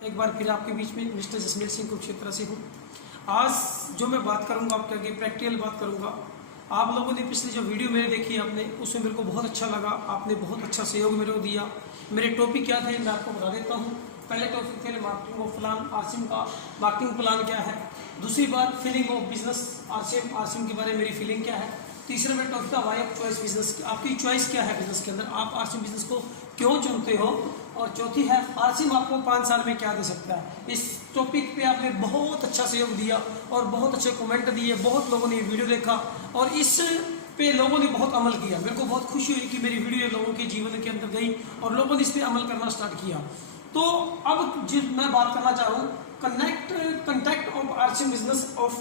एक बार फिर आपके बीच में मिस्टर जसमीर सिंह कुरुक्षेत्र से हूँ। आज जो मैं बात करूँगा आपके आगे प्रैक्टिकल बात करूँगा। आप लोगों ने पिछले जो वीडियो मेरे देखी आपने, उसमें मेरे को बहुत अच्छा लगा, आपने बहुत अच्छा सहयोग मेरे को दिया। मेरे टॉपिक क्या थे मैं आपको बता देता हूँ। पहले टॉपिक थे मार्केटिंग ऑफ प्लान, आरसीएम का मार्केटिंग प्लान क्या है। दूसरी बात फीलिंग ऑफ बिजनेस, आरसीएम के बारे में मेरी फीलिंग क्या है। तीसरा मेरा टॉपिक था वाई ऑफ चॉइस बिजनेस, आपकी चॉइस क्या है बिजनेस के अंदर, आप आरसीएम बिजनेस को क्यों चुनते हो। और चौथी है आरसीएम आपको 5 साल में क्या दे सकता है। इस टॉपिक पे आपने बहुत अच्छा सहयोग दिया और बहुत अच्छे कमेंट दिए, बहुत लोगों ने ये वीडियो देखा और इस पे लोगों ने बहुत अमल किया। मेरे को बहुत खुशी हुई कि मेरी वीडियो लोगों के जीवन के अंदर गई और लोगों ने इस पे अमल करना स्टार्ट किया। तो अब जिस मैं बात करना चाह रहा हूँ contact of RCM business of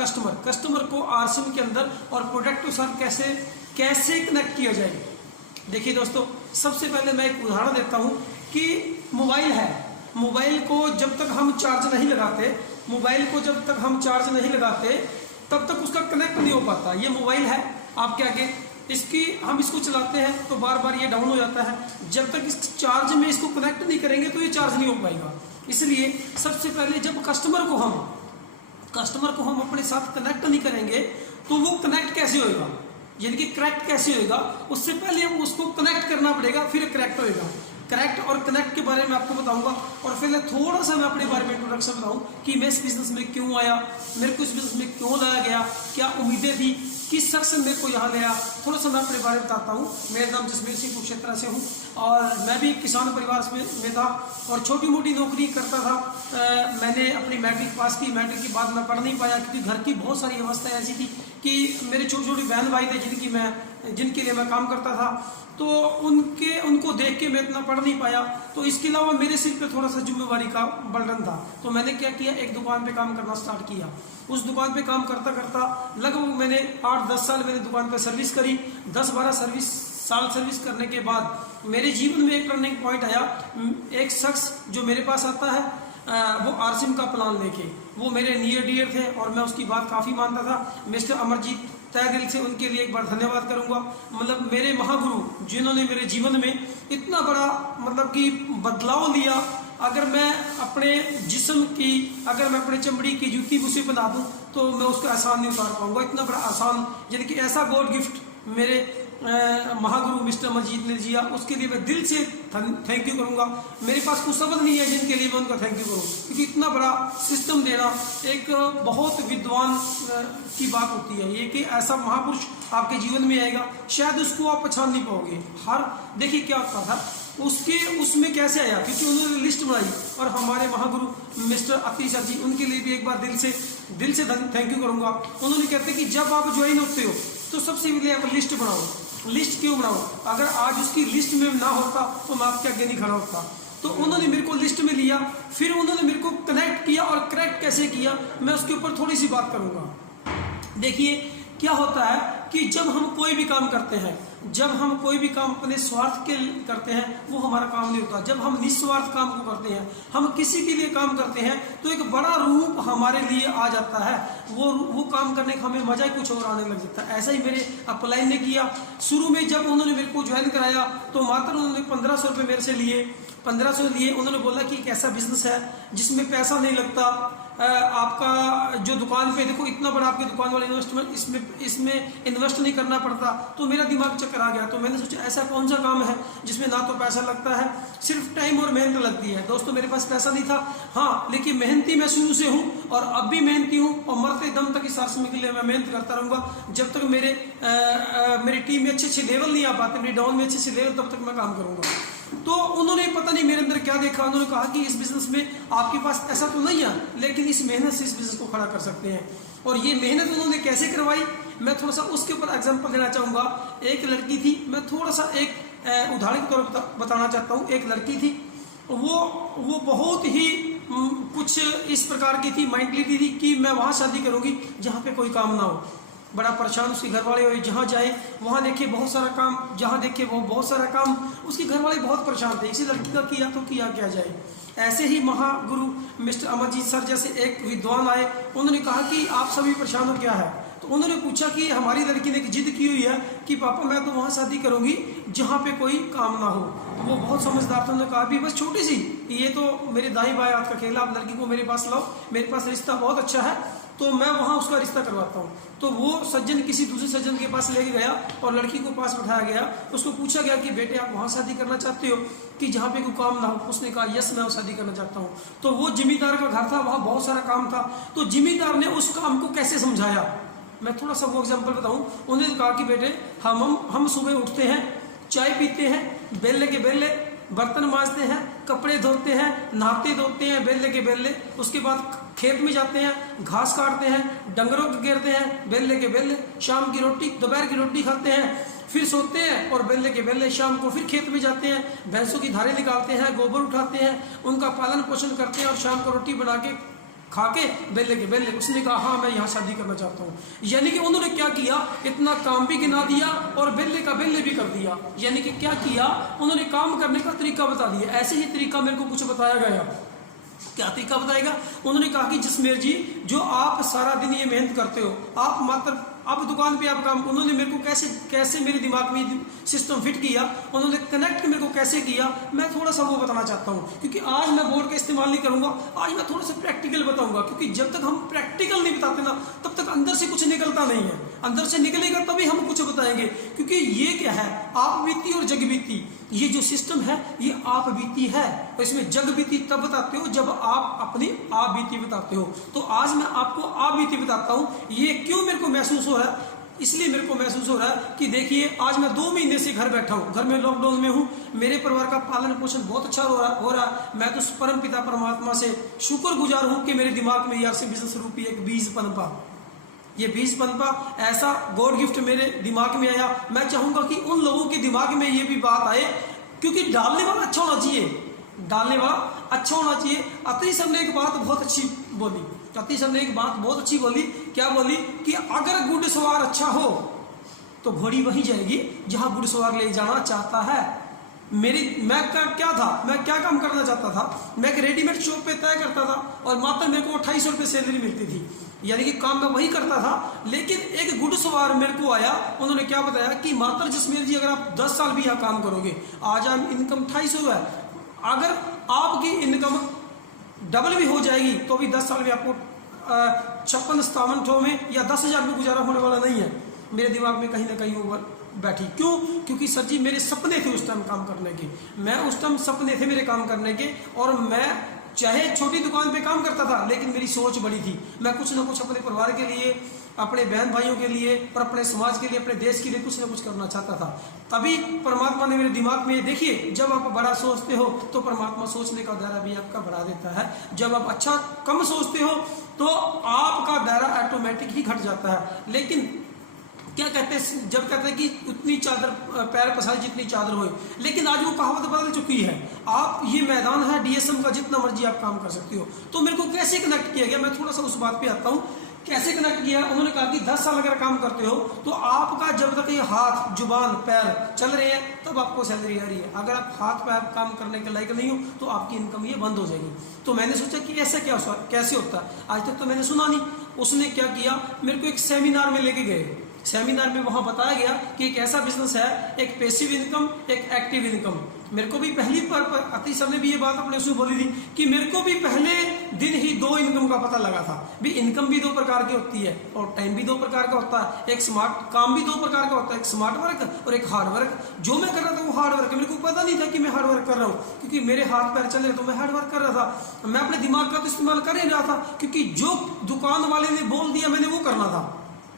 customer को आरसीएम के अंदर और प्रोडक्ट के साथ कैसे कनेक्ट किया जाए। देखिए दोस्तों, सबसे पहले मैं एक उदाहरण देता हूँ कि मोबाइल है, मोबाइल को जब तक हम चार्ज नहीं लगाते तब तक उसका कनेक्ट नहीं हो पाता। ये मोबाइल है आपके आगे, हम इसको चलाते हैं तो बार बार ये डाउन हो जाता है। जब तक इस चार्ज में इसको कनेक्ट नहीं करेंगे तो ये चार्ज नहीं हो पाएगा। इसलिए सबसे पहले जब कस्टमर को हम अपने साथ कनेक्ट नहीं करेंगे तो वो कनेक्ट कैसे होएगा, यानी कि करेक्ट कैसे होएगा। उससे पहले हम उसको कनेक्ट करना पड़ेगा, फिर करेक्ट होएगा। करेक्ट और कनेक्ट के बारे में आपको बताऊंगा और फिर थोड़ा सा मैं अपने बारे में इंट्रोडक्शन बताऊं कि मैं इस बिजनेस में क्यों आया, मेरे को इस बिजनेस में क्यों लाया गया, क्या उम्मीदें थी, किस शख्स ने मेरे को यहाँ लाया। थोड़ा सा मैं अपने बारे में बताता हूँ। मेरा नाम जसमीर सिंह कुरुक्षेत्र से हूँ और मैं भी किसान परिवार में था और छोटी मोटी नौकरी करता था। मैंने अपनी मैट्रिक पास की, मैट्रिक के बाद मैं पढ़ नहीं पाया क्योंकि घर की बहुत सारी अवस्था ऐसी थी कि मेरे छोटे छोटे बहन भाई थे जिनके लिए मैं काम करता था, तो उनको देख के मैं इतना पढ़ नहीं पाया। तो इसके अलावा मेरे सिर पे थोड़ा सा जिम्मेवारी का बर्डन था। तो मैंने क्या किया, एक दुकान पे काम करना स्टार्ट किया। उस दुकान पे काम करता करता लगभग मैंने 8-10 साल मैंने दुकान पे सर्विस करी। 10-12 साल सर्विस करने के बाद मेरे जीवन में एक टर्निंग पॉइंट आया। एक शख्स जो मेरे पास आता है वो आरसीएम का प्लान लेके, वो मेरे नियर डियर थे और मैं उसकी बात काफ़ी मानता था। मिस्टर अमरजीत, तहे दिल से उनके लिए एक बार धन्यवाद करूंगा। मतलब मेरे महागुरु जिन्होंने मेरे जीवन में इतना बड़ा मतलब कि बदलाव लिया। अगर मैं अपने जिस्म की, अगर मैं अपने चमड़ी की जूती उसे बना दूं तो मैं उसका एहसान नहीं उतार पाऊंगा। इतना बड़ा आसान, यानी कि ऐसा गॉड गिफ्ट मेरे महागुरु मिस्टर अमरजीत ने दिया, उसके लिए मैं दिल से थैंक यू करूंगा। मेरे पास कुछ शब्द नहीं है जिनके लिए मैं उनका थैंक यू करूं, क्योंकि इतना बड़ा सिस्टम देना एक बहुत विद्वान की बात होती है। ये कि ऐसा महापुरुष आपके जीवन में आएगा, शायद उसको आप पहचान नहीं पाओगे। देखिए क्या होता था उसमें कैसे आया, क्योंकि उन्होंने लिस्ट बनाई और हमारे महागुरु मिस्टर अती सर जी, उनके लिए भी एक बार दिल से थैंक यू करूंगा। उन्होंने कहते कि जब आप ज्वाइन होते हो तो सबसे पहले आप लिस्ट बनाओ। लिस्ट क्यों बनाओ, अगर आज उसकी लिस्ट में ना होता तो मैं आपके आगे नहीं खड़ा होता। तो उन्होंने मेरे को लिस्ट में लिया, फिर उन्होंने मेरे को कनेक्ट किया और करेक्ट कैसे किया मैं उसके ऊपर थोड़ी सी बात करूंगा। देखिए क्या होता है कि जब हम कोई भी काम करते हैं, जब हम कोई भी काम अपने स्वार्थ के करते हैं वो हमारा काम नहीं होता। जब हम निस्वार्थ काम को करते हैं, हम किसी के लिए काम करते हैं तो एक बड़ा रूप हमारे लिए आ जाता है। वो काम करने का हमें मजा ही कुछ और आने लग जाता है। ऐसा ही मेरे अपलाइन ने किया। शुरू में जब उन्होंने मेरे को ज्वाइन कराया तो मात्र उन्होंने 1500 रुपये मेरे से लिए। 1500 लिए, उन्होंने बोला कि एक ऐसा बिजनेस है जिसमें पैसा नहीं लगता। आपका जो दुकान पे देखो इतना बड़ा आपकी दुकान वाला इन्वेस्टमेंट, इसमें इन्वेस्ट नहीं करना पड़ता। तो मेरा दिमाग चक्कर आ गया। तो मैंने सोचा ऐसा कौन सा काम है जिसमें ना तो पैसा लगता है, सिर्फ टाइम और मेहनत लगती है। दोस्तों मेरे पास पैसा नहीं था, हाँ, लेकिन मेहनती मैं शुरू से हूँ और अब भी मेहनती हूँ और मरते दम तक इस आरसीएम के लिए मैं मेहनत करता रहूँगा। जब तक मेरी टीम में अच्छे लेवल नहीं आ पाते, मेरी डाउन में अच्छे लेवल, तब तक मैं काम करूँगा। तो उन्होंने पता नहीं मेरे अंदर क्या देखा, उन्होंने कहा कि इस बिजनेस में आपके पास ऐसा तो नहीं है, लेकिन इस मेहनत से इस बिजनेस को खड़ा कर सकते हैं। और ये मेहनत उन्होंने कैसे करवाई मैं थोड़ा सा उसके ऊपर एग्जांपल देना चाहूँगा। एक लड़की थी, मैं थोड़ा सा एक उदाहरण के तौर पर बताना चाहता हूँ। एक लड़की थी, वो बहुत ही कुछ इस प्रकार की थी, मेंटलिटी थी कि मैं वहाँ शादी करूँगी जहाँ पे कोई काम ना हो। बड़ा परेशान उसके घर वाले हुए, जहाँ जाए वहाँ देखे बहुत सारा काम, जहाँ देखे वो बहुत सारा काम। उसके घर वाले बहुत परेशान थे, इसी लड़की का किया तो किया क्या जाए। ऐसे ही महागुरु मिस्टर अमरजीत सर जैसे एक विद्वान आए, उन्होंने कहा कि आप सभी परेशान हो क्या है। तो उन्होंने पूछा कि हमारी लड़की ने जिद की हुई है कि पापा मैं तो वहाँ शादी करूँगी जहाँ पे कोई काम ना हो। तो वो बहुत समझदार थे, उन्होंने कहा भी बस छोटी सी, ये तो मेरे दाई बाएं हाथ का खेल, आप लड़की को मेरे पास लाओ, मेरे पास रिश्ता बहुत अच्छा है, तो मैं वहाँ उसका रिश्ता करवाता हूँ। तो वो सज्जन किसी दूसरे सज्जन के पास लेके गया और लड़की को पास बैठाया गया। उसको पूछा गया कि बेटे आप वहाँ शादी करना चाहते हो कि जहाँ पे कोई काम ना हो? उसने कहा यस मैं शादी करना चाहता हूँ। तो वो जिम्मेदार का घर था, वहाँ बहुत सारा काम था। तो जिम्मेदार ने उस काम को कैसे समझाया, मैं थोड़ा सा वो एग्जाम्पल बताऊँ। उन्होंने कहा कि बेटे हम सुबह उठते हैं, चाय पीते हैं, बेले के बेले बर्तन मांजते हैं, कपड़े धोते हैं, नहाते धोते हैं बेले के बेले, उसके बाद खेत में जाते हैं, घास काटते हैं, डंगरों को घेरते हैं बेले के बेले, शाम की रोटी दोपहर की रोटी खाते हैं, फिर सोते हैं और बेले के बेले शाम को फिर खेत में जाते हैं, भैंसों की धारें निकालते हैं, गोबर उठाते हैं, उनका पालन पोषण करते हैं और शाम को रोटी बना के खा के बेले के बेले। उसने कहा हाँ मैं यहाँ शादी करना चाहता हूँ। यानी कि उन्होंने क्या किया, इतना काम भी गिना दिया और बेले का बेले भी कर दिया। यानी कि क्या किया, उन्होंने काम करने का तरीका बता दिया। ऐसे ही तरीका मेरे को कुछ बताया गया। क्या तरीका बताएगा, उन्होंने कहा कि जसमेर जी जो आप सारा दिन ये मेहनत करते हो, आप मात्र अब दुकान पे आप काम, उन्होंने मेरे को कैसे मेरे दिमाग में सिस्टम फिट किया, उन्होंने कनेक्ट मेरे को कैसे किया, मैं थोड़ा सा वो बताना चाहता हूँ। क्योंकि आज मैं बोर्ड का इस्तेमाल नहीं करूंगा, आज मैं थोड़ा सा प्रैक्टिकल बताऊंगा। क्योंकि जब तक हम प्रैक्टिकल नहीं बताते ना तब तक अंदर से कुछ निकलता नहीं है, अंदर से निकलेगा तभी हम कुछ बताएंगे। क्योंकि ये क्या है, आप बीती और जग बीती, ये जो सिस्टम है ये आप बीती है, और इसमें जग बीती तब बताते हो जब आप अपनी आप बीती बताते हो। तो आज मैं आपको आप बीती बताता हूँ। ये क्यों मेरे को महसूस हो रहा है, इसलिए मेरे को महसूस हो रहा है कि देखिए आज मैं 2 महीने से घर बैठा हूँ, घर में लॉकडाउन में हूँ, मेरे परिवार का पालन पोषण बहुत अच्छा हो रहा है। मैं तो परम पिता परमात्मा से शुक्रगुजार हूँ कि मेरे दिमाग में यार से बिजनेस रूपी एक बीज पनपा, ये बीज पनपा, ऐसा गॉड गिफ्ट मेरे दिमाग में आया। मैं चाहूंगा कि उन लोगों के दिमाग में ये भी बात आए, क्योंकि डालने वाला अच्छा होना चाहिए, डालने वाला अच्छा होना चाहिए। अति सर ने एक बात बहुत अच्छी बोली, अति सर ने एक बात बहुत अच्छी बोली। क्या बोली कि अगर घुड़सवार अच्छा हो तो घोड़ी वहीं जाएगी जहां घुड़सवार ले जाना चाहता है। मैं क्या काम करना चाहता था, मैं एक रेडीमेड शॉप पे तय करता था और मात्र मेरे को 2800 रुपये सैलरी मिलती थी। यानी कि काम मैं वही करता था, लेकिन एक घुड़सवार मेरे को आया, उन्होंने क्या बताया कि मात्र जसमेर जी अगर आप 10 साल भी यहाँ काम करोगे, आज आप इनकम 2800 है, अगर आपकी इनकम डबल भी हो जाएगी तो भी 10 साल में आपको 56-57 में या 10,000 में गुजारा होने वाला नहीं है। मेरे दिमाग में कहीं ना कहीं वो बैठी। क्यों? क्योंकि सर जी मेरे सपने थे उस टाइम काम करने के, मैं उस टाइम सपने थे मेरे काम करने के, और मैं चाहे छोटी दुकान पे काम करता था लेकिन मेरी सोच बड़ी थी। मैं कुछ ना कुछ अपने परिवार के लिए, अपने बहन भाइयों के लिए और अपने समाज के लिए, अपने देश के लिए कुछ ना कुछ करना चाहता था। तभी परमात्मा ने मेरे दिमाग में, देखिए जब आप बड़ा सोचते हो तो परमात्मा सोचने का दायरा भी आपका बढ़ा देता है। जब आप अच्छा कम सोचते हो तो आपका दायरा ऑटोमेटिक ही घट जाता है। लेकिन क्या कहते हैं, जब कहते हैं कि उतनी चादर पैर पसारी जितनी चादर होए, लेकिन आज वो कहावत बदल चुकी है। आप ये मैदान है डीएसएम का, जितना मर्जी आप काम कर सकते हो। तो मेरे को कैसे कनेक्ट किया गया, मैं थोड़ा सा उस बात पे आता हूँ। कैसे कनेक्ट किया, उन्होंने कहा कि 10 साल अगर काम करते हो तो आपका जब तक ये हाथ जुबान पैर चल रहे हैं तब आपको सैलरी आ रही है। अगर आप हाथ पैर काम करने के लायक नहीं हो तो आपकी इनकम ये बंद हो जाएगी। तो मैंने सोचा कि ऐसा कैसे होता है, आज तक तो मैंने सुना नहीं। उसने क्या किया, मेरे को एक सेमिनार में लेके गए। सेमिनार में वहां बताया गया कि एक ऐसा बिजनेस है, एक पैसिव इनकम, एक एक्टिव इनकम। मेरे को भी पहली पर अति सर ने भी ये बात अपने उसमें बोली थी कि मेरे को भी पहले दिन ही 2 इनकम का पता लगा था। भी इनकम भी 2 प्रकार की होती है और टाइम भी 2 प्रकार का होता है। एक स्मार्ट काम भी 2 प्रकार का होता है, एक स्मार्ट वर्क और एक हार्ड वर्क। जो मैं कर रहा था वो हार्ड वर्क, मेरे को पता नहीं था कि मैं हार्ड वर्क कर रहा हूँ, क्योंकि मेरे हाथ पैर चल रहे तो मैं हार्ड वर्क कर रहा था। मैं अपने दिमाग का तो इस्तेमाल कर ही रहा था, क्योंकि जो दुकान वाले ने बोल दिया मैंने वो करना था,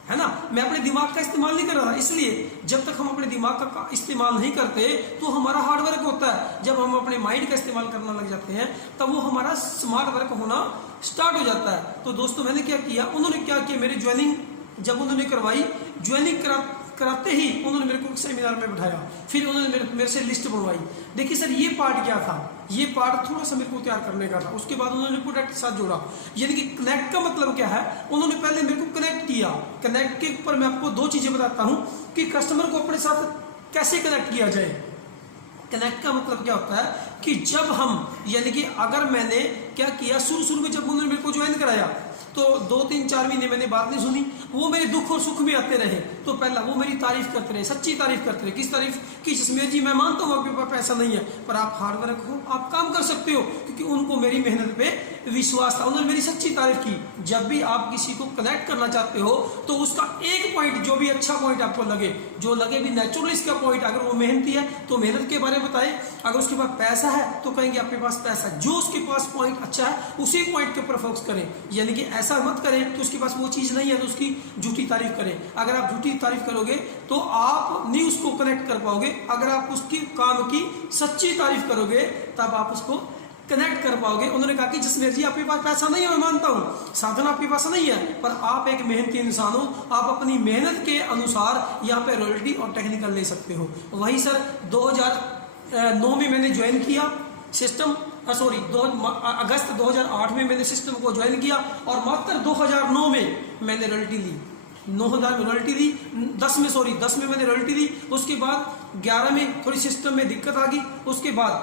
है ना। मैं अपने दिमाग का इस्तेमाल नहीं कर रहा था। इसलिए जब तक हम अपने दिमाग का इस्तेमाल नहीं करते तो हमारा हार्ड वर्क होता है। जब हम अपने माइंड का इस्तेमाल करना लग जाते हैं तब वो हमारा स्मार्ट वर्क होना स्टार्ट हो जाता है। तो दोस्तों मैंने क्या किया, उन्होंने क्या किया, मेरी ज्वाइनिंग जब उन्होंने करवाई, ज्वाइनिंग कराते ही उन्होंने मेरे को सेमिनार में बिठाया। फिर उन्होंने मेरे से लिस्ट बनवाई। देखिए सर ये पार्ट क्या था, ये पार्ट थोड़ा सा मेरे को तैयार करने का था। उसके बाद उन्होंने प्रोडक्ट के साथ जोड़ा। यानी कि कनेक्ट का मतलब क्या है, उन्होंने पहले मेरे को कनेक्ट किया। कनेक्ट के ऊपर मैं आपको 2 चीजें बताता हूं कि कस्टमर को अपने साथ कैसे कनेक्ट किया जाए। कनेक्ट का मतलब क्या होता है कि जब हम, यानी कि अगर मैंने क्या किया, शुरू में जब उन्होंने मेरे को ज्वाइन कराया तो 2-3-4 महीने मैंने बात नहीं सुनी, वो मेरे दुख और सुख में आते रहे, तो पहला वो मेरी तारीफ करते रहे, सच्ची तारीफ करते रहे। किस तारीफ की? जसमेर जी मैं मानता हूँ आपके पास पैसा नहीं है, पर आप हार्ड वर्क हो, आप काम कर सकते हो, क्योंकि उनको मेरी मेहनत पे विश्वास था, उन्होंने मेरी सच्ची तारीफ की। जब भी आप किसी को कनेक्ट करना चाहते हो तो उसका एक पॉइंट, जो भी अच्छा पॉइंट आपको लगे, जो लगे भी नेचुरलिस्ट का पॉइंट, अगर वो मेहनती है तो मेहनत के बारे में बताए, अगर उसके पास पैसा है तो कहेंगे आपके पास पैसा, जो उसके पास पॉइंट अच्छा है उसी पॉइंट के ऊपर फोकस करें। यानी कि ऐसा मत करें कि उसके पास वो चीज नहीं है तो उसकी झूठी तारीफ करें। अगर आप झूठी तारीफ करोगे तो आप नहीं उसको कनेक्ट कर पाओगे, अगर आप उसकी काम की सच्ची तारीफ करोगे तब आप उसको कनेक्ट कर पाओगे। उन्होंने कहा कि जसमेर जी आपके पास पैसा नहीं है, मैं मानता हूँ, साधन आपके पास नहीं है, पर आप एक मेहनती इंसान हो, आप अपनी मेहनत के अनुसार यहाँ पे रॉयल्टी और टेक्निकल ले सकते हो। वही सर 2009 में मैंने ज्वाइन किया सिस्टम, सॉरी अगस्त 2008 में मैंने सिस्टम को ज्वाइन किया और मात्र 2009 में मैंने रॉयल्टी ली, 9000 में रॉयल्टी दी, 10 में मैंने रॉयल्टी दी। उसके बाद 11 में थोड़ी सिस्टम में दिक्कत आ गई, उसके बाद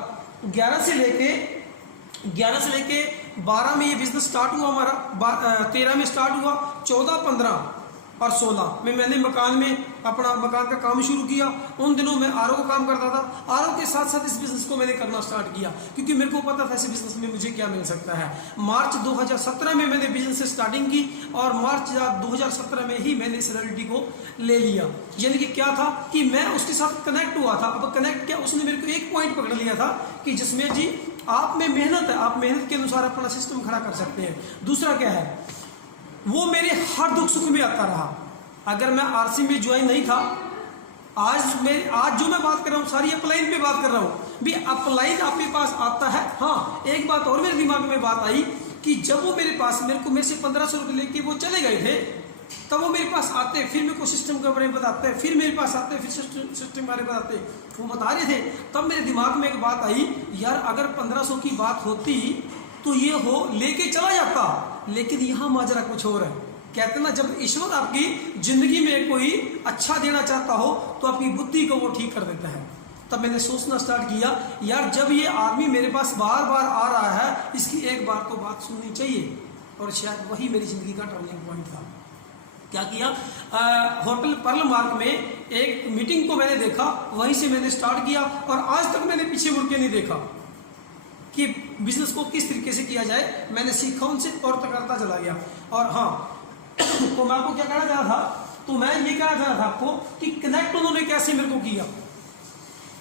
11 से लेके 12 में ये बिजनेस स्टार्ट हुआ हमारा, 13 में स्टार्ट हुआ, 14, 15 और 16 में मैंने मकान का काम शुरू किया। उन दिनों में आरओ का काम करता था, आरओ के साथ साथ इस बिजनेस को मैंने करना स्टार्ट किया, क्योंकि मेरे को पता था इस बिजनेस में मुझे क्या मिल सकता है। मार्च 2017 में मैंने बिजनेस से स्टार्टिंग की और मार्च 2017 में ही मैंने इस रॉयल्टी को ले लिया। यानी कि क्या था कि मैं उसके साथ कनेक्ट हुआ था। अब कनेक्ट क्या, उसने मेरे को एक पॉइंट पकड़ लिया था कि जसमेर जी आप में मेहनत है, आप मेहनत के अनुसार अपना सिस्टम खड़ा कर सकते हैं। दूसरा क्या है, वो मेरे हर दुख सुख में आता रहा। अगर मैं आरसी में ज्वाइन नहीं था, आज जो मैं बात कर रहा हूँ सारी अपलाइन पे बात कर रहा हूँ, भी अपलाइन आपके पास आता है। हाँ, एक बात और मेरे दिमाग में बात आई कि जब वो मेरे से 1500 रुपये लेके वो चले गए थे, तब वो मेरे पास आते, फिर मेरे को सिस्टम के बारे में बताते, फिर मेरे पास आते, फिर सिस्टम के बारे में बताते, वो बता रहे थे। तब मेरे दिमाग में एक बात आई, यार अगर 1500 की बात होती तो ये हो लेके चला जाता, लेकिन यहाँ माजरा कुछ और है। कहते ना, जब ईश्वर आपकी जिंदगी में कोई अच्छा देना चाहता हो तो आपकी बुद्धि को वो ठीक कर देता है। तब मैंने सोचना स्टार्ट किया, यार जब ये आदमी मेरे पास बार बार आ रहा है, इसकी एक बार तो बात सुननी चाहिए। और शायद वही मेरी जिंदगी का टर्निंग पॉइंट था। क्या किया, होटल पर्ल मार्क में एक मीटिंग को मैंने देखा, वहीं से मैंने स्टार्ट किया और आज तक मैंने पीछे मुड़ के नहीं देखा कि बिजनेस को किस तरीके से किया जाए। मैंने सीखा उनसे और करता चला गया। और हाँ तो मैं आपको क्या कहना चाह रहा था, तो मैं ये कहना चाह रहा था आपको कि कनेक्ट उन्होंने कैसे मेरे को किया,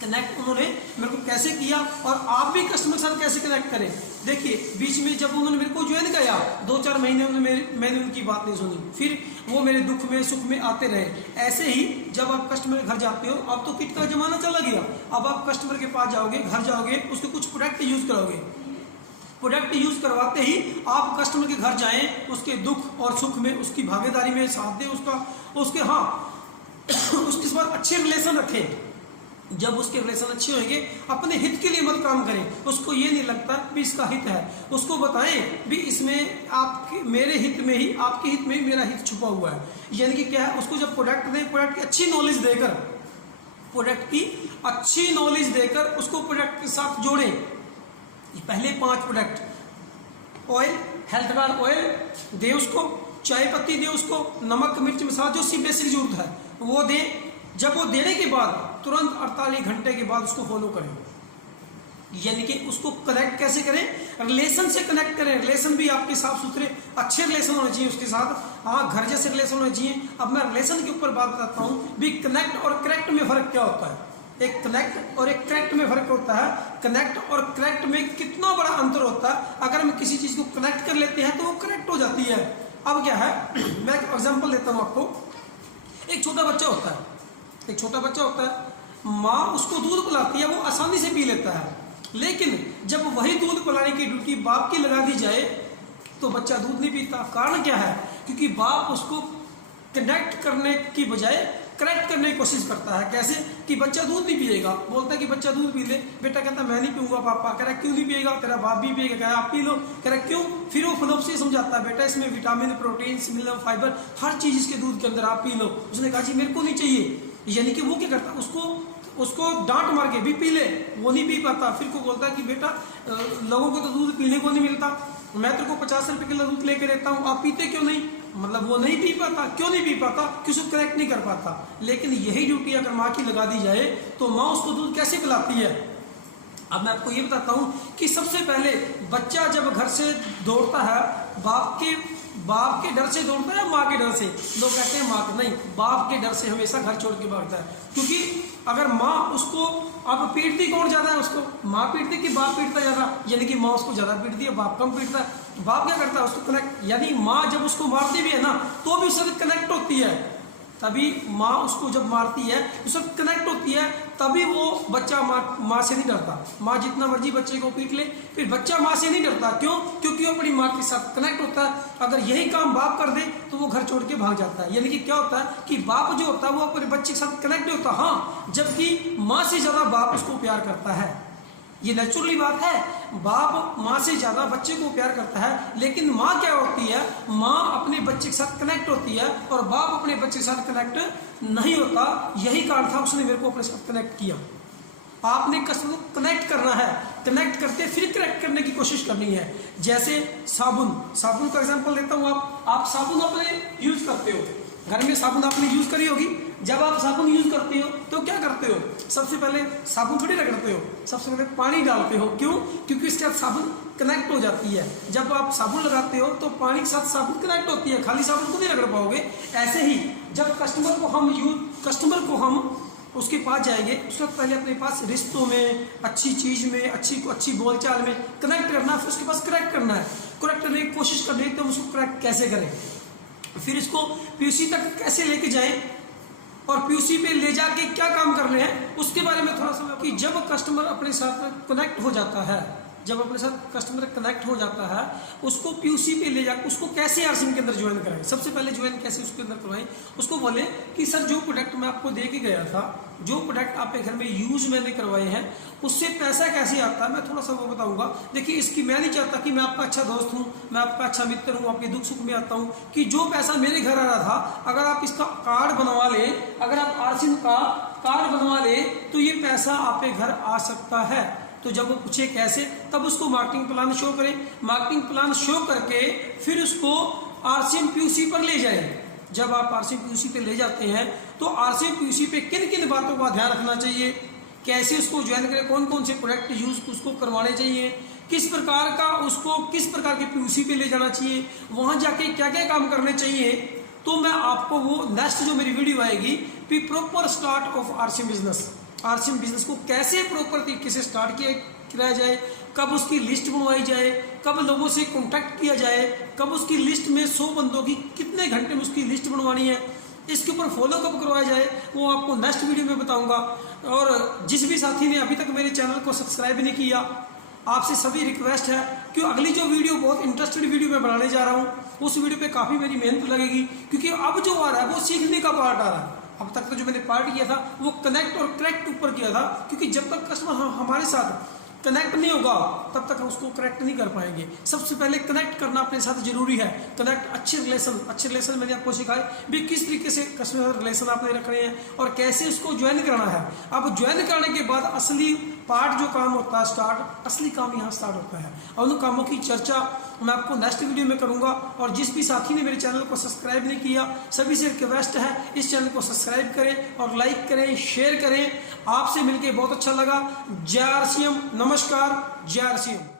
कनेक्ट उन्होंने मेरे को कैसे किया, और आप भी कस्टमर के साथ कैसे कनेक्ट करें। देखिए, बीच में जब उन्होंने मेरे को ज्वाइन किया 2-4 महीने मैंने उनकी बात नहीं सुनी, फिर वो मेरे दुख में सुख में आते रहे। ऐसे ही जब आप कस्टमर के घर जाते हो, अब तो किट का जमाना चला गया, अब आप कस्टमर के पास जाओगे, घर जाओगे, उसके कुछ प्रोडक्ट यूज करोगे, प्रोडक्ट यूज करवाते ही आप कस्टमर के घर जाएं, उसके दुख और सुख में उसकी भागीदारी में साथ दें, उसके साथ अच्छे रिलेशन रखें। जब उसके रिलेशन अच्छे होंगे, अपने हित के लिए मत काम करें, उसको ये नहीं लगता भी इसका हित है, उसको बताएं भी इसमें मेरे हित में ही, आपके हित में ही मेरा हित छुपा हुआ है। यानी कि क्या है, उसको जब प्रोडक्ट दें, प्रोडक्ट की अच्छी नॉलेज देकर उसको प्रोडक्ट के साथ जोड़ें। पहले 5 product, oil, health card oil दे उसको, चाय पत्ती दे उसको, नमक मिर्च मसाला जो सी बेसिक जरूरत है वो दे। जब वो देने के बाद तुरंत 48 घंटे के बाद उसको फॉलो करें। यानी कि उसको कनेक्ट कैसे करें, रिलेशन से कनेक्ट करें। रिलेशन भी आपके साफ सुथरे अच्छे रिलेशन होने चाहिए उसके साथ, हाँ घर जैसे रिलेशन होने चाहिए। अब मैं रिलेशन के ऊपर बात बताता हूँ भी कनेक्ट और करेक्ट में फर्क क्या होता है। एक कनेक्ट और एक करेक्ट में फर्क होता है। कनेक्ट और करेक्ट में कितना बड़ा अंतर होता है। अगर हम किसी चीज को कनेक्ट कर लेते हैं तो वो करेक्ट हो जाती है। अब क्या है, मैं एक एग्जांपल देता हूँ आपको। एक छोटा बच्चा होता है, माँ उसको दूध पिलाती है, वो आसानी से पी लेता है, लेकिन जब वही दूध पिलाने की ड्यूटी बाप की लगा दी जाए तो बच्चा दूध नहीं पीता। कारण क्या है, क्योंकि बाप उसको कनेक्ट करने की बजाय करेक्ट करने की कोशिश करता है। कैसे कि बच्चा दूध नहीं पिएगा, बोलता है कि बच्चा दूध पी ले, बेटा कहता मैं नहीं पीऊंगा। पापा कह रहा क्यों नहीं पिएगा, तेरा बाप भी पिएगा, कह रहा आप पी लो, कह रहा क्यों। फिर वो फलों से समझाता है, बेटा इसमें विटामिन, प्रोटीन, मिनरल, फाइबर हर चीज इसके दूध के अंदर, आप पी लो। उसने कहा जी मेरे को नहीं चाहिए। यानी कि वो क्या करता है, उसको डांट मार के भी पी ले, वो नहीं पी पाता। फिर को बोलता है कि बेटा लोगों को तो दूध पीने को नहीं मिलता, मैं तेरे को 50 रुपए किलो दूध लेके देता हूँ, आप पीते क्यों नहीं? मतलब वो नहीं पी पाता। क्यों नहीं पी पाता? कि उसको कनेक्ट नहीं कर पाता। लेकिन यही ड्यूटी अगर माँ की लगा दी जाए तो माँ उसको दूध कैसे पिलाती है? अब मैं आपको ये बताता हूँ कि सबसे पहले बच्चा जब घर से दौड़ता है, बाप के डर से दौड़ता है, माँ के डर से? लोग कहते हैं माँ के, नहीं, बाप के डर से हमेशा घर छोड़ के भागता है। क्योंकि अगर माँ उसको, अब पीटती कौन ज्यादा है उसको? माँ पीटती कि बाप पीटता ज्यादा? यानी कि माँ उसको ज्यादा पीटती है, बाप कम पीटता है। बाप क्या करता है? उसको कनेक्ट, यानी माँ जब उसको मारती भी है ना तो भी उससे कनेक्ट होती है। तभी माँ उसको जब मारती है उससे कनेक्ट होती है, तभी वो बच्चा माँ से नहीं डरता। माँ जितना मर्जी बच्चे को पीट ले, फिर बच्चा माँ से नहीं डरता। क्यों? क्योंकि वो अपनी माँ के साथ कनेक्ट होता है। अगर यही काम बाप कर दे तो वो घर छोड़ के भाग जाता है। यानी कि क्या होता है कि बाप जो होता है वो अपने बच्चे के साथ कनेक्ट नहीं होता। हाँ, जबकि माँ से ज्यादा बाप उसको प्यार करता है। ये नेचुरली बात है, बाप माँ से ज्यादा बच्चे को प्यार करता है। लेकिन माँ क्या होती है? माँ अपने बच्चे के साथ कनेक्ट होती है और बाप अपने बच्चे के साथ कनेक्ट नहीं होता। यही कारण था उसने मेरे को अपने साथ कनेक्ट किया। आपने कस्टमर को कनेक्ट करना है, कनेक्ट करके फिर कनेक्ट करने की कोशिश करनी है। जैसे साबुन का एग्जांपल लेता हूँ। आप साबुन अपने यूज करते हो, घर में साबुन आपने यूज करी होगी। जब आप साबुन यूज करते हो तो क्या करते हो? सबसे पहले साबुन थोड़ी रगड़ते हो, सबसे पहले पानी डालते हो। क्यों? क्योंकि इसके साथ साबुन कनेक्ट हो जाती है। जब आप साबुन लगाते हो तो पानी के साथ साबुन कनेक्ट होती है, खाली साबुन को नहीं रगड़ पाओगे। ऐसे ही जब कस्टमर को हम उसके पास जाएंगे, उसके पहले अपने पास रिश्तों में, अच्छी चीज में, अच्छी बोलचाल में कनेक्ट करना, फिर उसके पास करेक्ट करना है। करेक्ट करने की कोशिश करनी है तो उसको करेक्ट कैसे करें, फिर इसको पीयूसी तक कैसे लेके जाएं और पीयूसी पे ले जाके क्या काम करने हैं उसके बारे में थोड़ा सा। कि जब कस्टमर अपने साथ कनेक्ट हो जाता है, जब अपने साथ कस्टमर कनेक्ट हो जाता है, उसको पीयूसी पे ले जाकर उसको कैसे आरसीएम के अंदर ज्वाइन कराएं। सबसे पहले ज्वाइन कैसे उसके अंदर करवाएं? उसको बोले कि सर जो प्रोडक्ट मैं आपको दे के गया था, जो प्रोडक्ट आपके घर में यूज मैंने करवाए हैं, उससे पैसा कैसे आता है मैं थोड़ा सा वो बताऊंगा। देखिए, इसकी मैं नहीं चाहता कि मैं आपका अच्छा दोस्त हूँ, मैं आपका अच्छा मित्र हूँ, आपके दुख सुख में आता हूँ, कि जो पैसा मेरे घर आ रहा था, अगर आप इसका कार्ड बनवा ले, अगर आप आरसीएम का कार्ड बनवा ले तो ये पैसा आपके घर आ सकता है। तो जब वो पूछे कैसे, तब उसको मार्केटिंग प्लान शो करें। मार्केटिंग प्लान शो करके फिर उसको आरसीएम पीयूसी पर ले जाएं। जब आप आरसीएम पीयूसी पे ले जाते हैं तो आरसीएम पीयूसी पे किन किन बातों का ध्यान रखना चाहिए, कैसे उसको ज्वाइन करें, कौन कौन से प्रोडक्ट यूज उसको करवाने चाहिए, किस प्रकार का उसको किस प्रकार के पीयूसी पे ले जाना चाहिए, वहां जाके क्या क्या काम करने चाहिए। तो मैं आपको वो नेक्स्ट जो मेरी वीडियो आएगी, proper start of RCM business, RCM business को कैसे प्रॉपर तरीके से स्टार्ट किया जाए, कब उसकी लिस्ट बनवाई जाए, कब लोगों से कांटेक्ट किया जाए, कब उसकी लिस्ट में 100 बंदों की कितने घंटे में उसकी लिस्ट बनवानी है, इसके ऊपर फॉलो कब करवाया जाए, वो आपको नेक्स्ट वीडियो में बताऊंगा। और जिस भी साथी ने अभी तक मेरे चैनल को सब्सक्राइब नहीं किया, आपसे सभी रिक्वेस्ट है कि अगली जो वीडियो बहुत इंटरेस्टेड वीडियो मैं बनाने जा रहा हूँ, उस वीडियो पे काफी मेरी मेहनत लगेगी। क्योंकि अब जो आ रहा है वो सीखने का पार्ट आ रहा है। अब तक तो जो मैंने पार्ट किया था वो कनेक्ट और करेक्ट ऊपर किया था, क्योंकि जब तक कस्टमर हमारे साथ कनेक्ट नहीं होगा तब तक हम उसको करेक्ट नहीं कर पाएंगे। सबसे पहले कनेक्ट करना अपने साथ जरूरी है। कनेक्ट, अच्छे रिलेशन मैंने आपको सिखाए भी किस तरीके से कस्टमर रिलेशन आपने रखने हैं और कैसे उसको ज्वाइन करना है। अब ज्वाइन करने के बाद असली पार्ट जो काम होता है स्टार्ट, असली काम यहाँ स्टार्ट होता है। और उन कामों की चर्चा मैं आपको नेक्स्ट वीडियो में करूंगा। और जिस भी साथी ने मेरे चैनल को सब्सक्राइब नहीं किया, सभी से रिक्वेस्ट है इस चैनल को सब्सक्राइब करें और लाइक करें, शेयर करें। आपसे मिलके बहुत अच्छा लगा। जय आरसीएम, नमस्कार, जय आरसीएम।